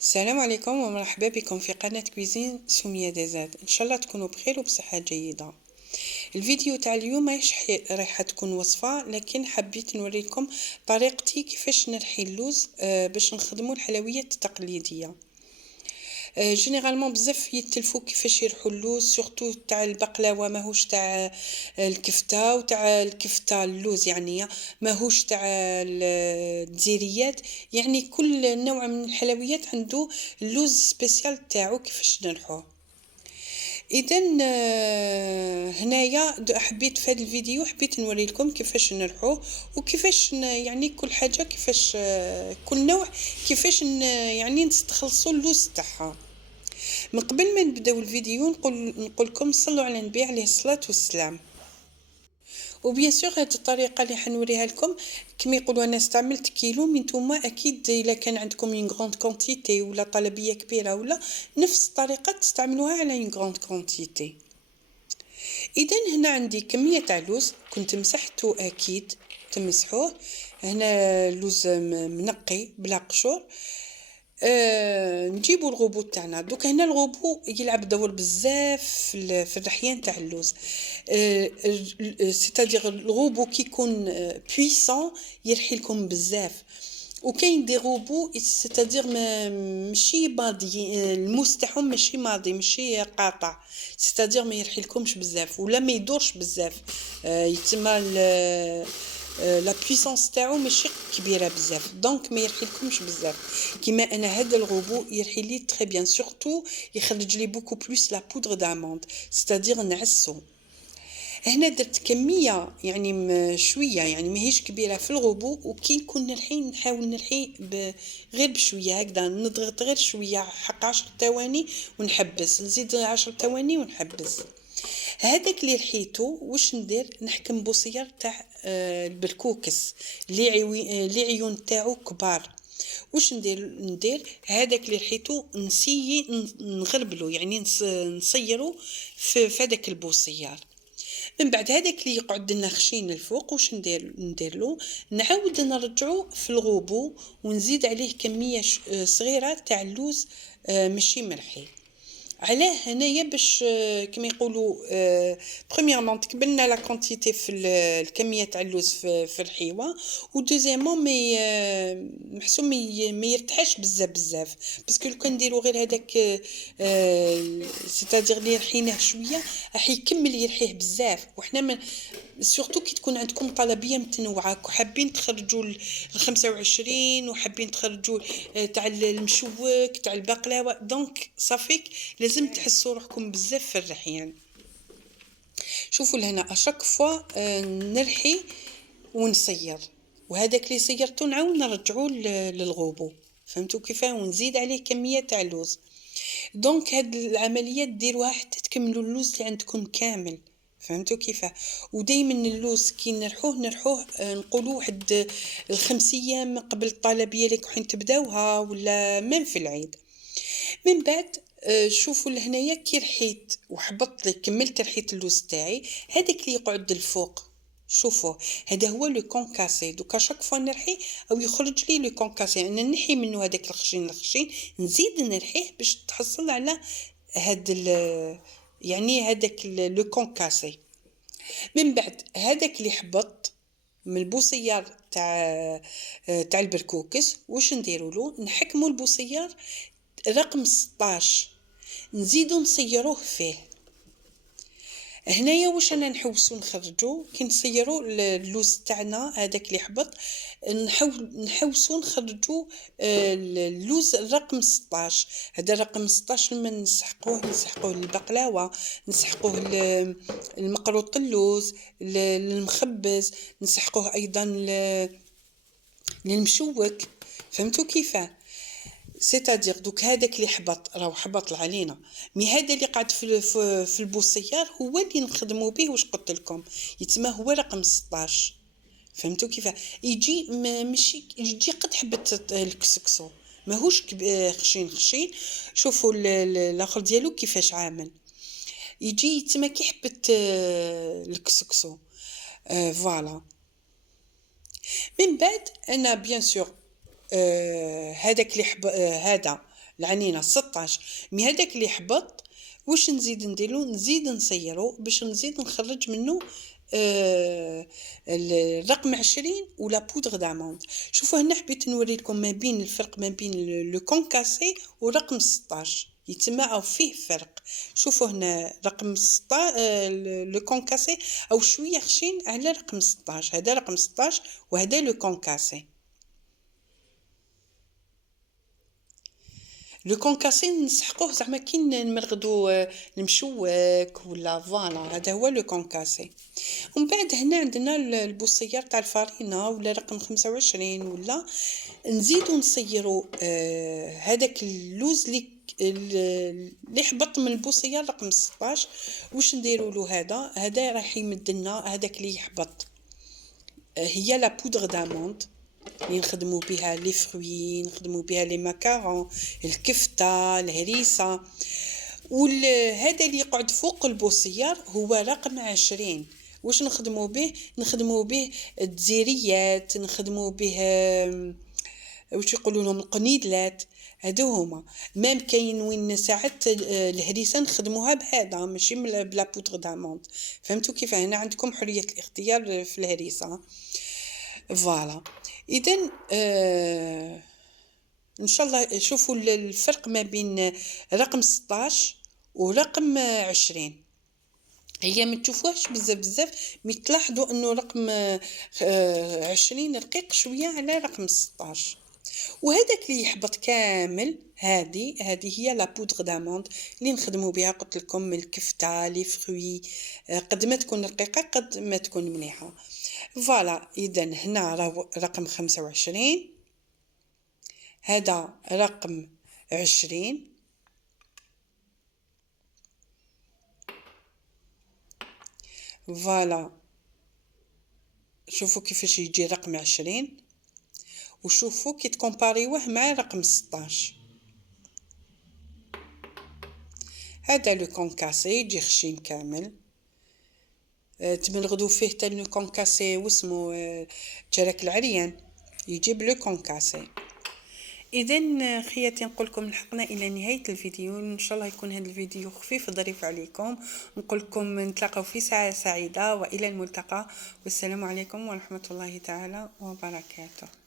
السلام عليكم ومرحبا بكم في قناة كويزين سمية دزاد. ان شاء الله تكونوا بخير وبصحة جيدة. الفيديو تاع اليوم ماهيش راح تكون وصفة، لكن حبيت نوريكم طريقتي كيفاش نرحي اللوز باش نخدموا الحلويات التقليدية. جينيرالمون بزاف يتلفوا كيفاش يرحوا اللوز، سورتو تاع البقلاوه ماهوش تاع الكفته، وتاع الكفته اللوز يعني ماهوش تاع الجزيريات. يعني كل نوع من الحلويات عنده اللوز سبيسيال تاعو كيفاش نرحوه. اذا هنايا حبيت في هذا الفيديو حبيت نوري لكم كيفاش نرحوه، وكيفاش يعني كل حاجه كيفاش كل نوع كيفاش يعني نستخلصوا اللوز تاعها. من قبل ما نبداو الفيديو نقولكم صلوا على النبي عليه الصلاة والسلام. وبيان سور هذه الطريقه اللي حنوريها لكم كما يقولوا انا استعملت كيلو، من نتوما اكيد الا كان عندكم اون غروند كونتيتي ولا طلبيه كبيره ولا نفس الطريقه تستعملوها على اون غروند كونتيتي. اذا هنا عندي كميه تاع لوز كنت مسحته، اكيد تمسحوه. هنا لوز منقي بلا قشور. نجيبوا الغوبو تاعنا. دوك هنا الغوبو يلعب دور بزاف في الرحيان تاع اللوز. سيتادير الغوبو كي يكون بويسون يرحي لكم بزاف، وكاين دي غوبو سيتادير ماشي ماضي، الموس تاعهم ماشي ماضي ماشي قاطع، سيتادير ما يرحي لكمش بزاف ولا ما يدورش بزاف. يتسمى لا بويسونس تاعو ماشي كبيره بزاف، دونك ما يرحي لكمش بزاف. كيما انا هذا الغوبو يرحي لي تري بيان، سورتو يخرج لي بوكو بلوس لا بودر داموند، سيتادير نعسو. هنا درت كميه يعني شويه، يعني ماهيش كبيره في الغوبو، وكي نكون نرحي نحاول نرحي غير بشويه هكذا، نضغط غير شويه حق 10 ثواني ونحبس، نزيد 10 ثواني ونحبس. هذاك اللي رحيته واش ندير؟ نحكم بوصير تاع البركوكس اللي عيون تاعو كبار. واش ندير هذاك اللي رحيته نسيي نغربلو، يعني نصيرو في هذاك البوصيار. من بعد هذاك اللي يقعد لنا خشين الفوق واش ندير له؟ نعاود نرجعو في الغوبو ونزيد عليه كميه صغيره تاع اللوز ماشي مرحي. علاه هنايا باش كما يقولوا بريميرمون تكبلنا لا كونتيتي في الكميه تاع اللوز في الحيوه، ودوزيامون محسوم ما يرتاحش بزاف باسكو كون نديرو غير هذاك سيتادير اللي رحيناه شويه راح يكمل يرحيه بزاف. وحنا من سورتو كي تكون عندكم طلبيه متنوعه وحابين تخرجوا ال 25 وحابين تخرجوا تاع المشوك تاع البقلاوه، دونك صافيك لازم تحسوا روحكم بزاف في الرحيان. شوفوا لهنا اشاك فوا نرحي ونصير، وهذاك اللي صيرته نعاود نرجعوه للغوبو، فهمتوا كيفاه؟ ونزيد عليه كميه تاع اللوز. دونك هاد العمليه ديروها حتى تكملوا اللوز اللي عندكم كامل، فهمتوا كيفاه؟ ودائما اللوز كي نرحوه نقولوا واحد 5 ايام قبل الطلبيه اللي راح تبداوها ولا من في العيد. من بعد شوفوا لهنايا كي رحيت وحبطت لي كملت رحيت اللوز تاعي، هذاك اللي يقعد الفوق شوفوا هذا هو لو كونكاسي. دوكا شاك فوا نرحي او يخرج لي لو كونكاسي، انا نحي منه هذاك الخشين نزيد نرحيه باش تحصل على هاد يعني هذاك لو كونكاسي. من بعد هذاك اللي حبط من البوصيار تاع البركوكس واش نديروا له؟ نحكموا البوصيار رقم 16 نزيدو نصيروه فيه. هنايا واش انا نحوسو نخرجو كي نصيرو اللوز تاعنا هذاك اللي حبط، نحوسو نخرجو اللوز رقم 16. هذا رقم 16 لما نسحقوه للبقلاوه، نسحقوه المقروط اللوز، المخبز، نسحقوه ايضا للمشوك، فهمتوا كيفاه؟ سيتادير دوك هذاك اللي حبط علينا، مي هذا اللي قاعد في البوصيار هو اللي نخدموا به. واش قلت لكم؟ يتسمى هو رقم 16، فهمتوا كيف؟ يجي ماشي يجي قد حبه الكسكسو، ماهوش خشين. شوفوا الاخر ديالو كيفاش عامل، يجي يتسمى كي حبه الكسكسو. فوالا. من بعد انا بيان سور هذاك اللي هذا العنينه 16. مي هذاك اللي حبط واش نزيد نديرو؟ نزيد نصيرو باش نزيد نخرج منه الرقم 20 ولا بودغ داموند. شوفوا هنا حبيت نوري لكم ما بين الفرق ما بين لو كونكاسي ورقم 16 يتما او فيه فرق. شوفوا هنا رقم 16 لو كونكاسي او شويه خشين على رقم 16. هذا رقم 16 وهذا لو كونكاسي. لو كونكاسي نسحقوه زعما كي نمرغدو المشوك ولا فوالا، هذا هو لو كونكاسي. ومن بعد هنا عندنا البوصيار تاع الفارينه ولا رقم 25 ولا نزيدو نصيرو هذاك اللوز اللي حبط من البوصيار رقم 16. واش نديرو له؟ هذا راح يمد لنا هذاك اللي يحبط. هي لا بودغ داموند اللي نخدموا بها لي فروي، نخدموا بها لي ماكارون، الكفته، الهريسه. وهذا اللي يقعد فوق البوصيار هو رقم 20. واش نخدموا به؟ نخدموا به الدزيريات، نخدموا به واش يقولوا لهم القنيدلات. هادو هما ميم كاين وين ساعات الهريسه نخدموها بهذا ماشي بلا بودغ داموند. فهمتوا كيف؟ هنا عندكم حريه الاختيار في الهريسه. فوالا اذا ان شاء الله شوفوا الفرق ما بين رقم 16 ورقم 20. هي ما تشوفوهش بزاف مي تلاحظوا انه رقم 20 رقيق شويه على رقم 16. وهذاك اللي يحبط كامل هذه هي لا بودغ داموند اللي نخدموا بها. قلت لكم الكفته لي فروي، قد ما تكون رقيقه قد ما تكون مليحه. فوالا اذا هنا رقم 25، هذا رقم 20. فوالا شوفوا كيفاش يجي رقم 20 وشوفوا كي تكومباريوه مع رقم 16. هذا لو كونكاسي يجي خشين كامل، تمرغدو فيه حتى لو كونكاسي واسمو تشارك العريان يجي بلو كونكاسي. اذا خياتي نقول لكم لحقنا الى نهايه الفيديو. ان شاء الله يكون هذا الفيديو خفيف ظريف عليكم. نقول لكم نتلاقاو في ساعه سعيده والى الملتقى، والسلام عليكم ورحمه الله تعالى وبركاته.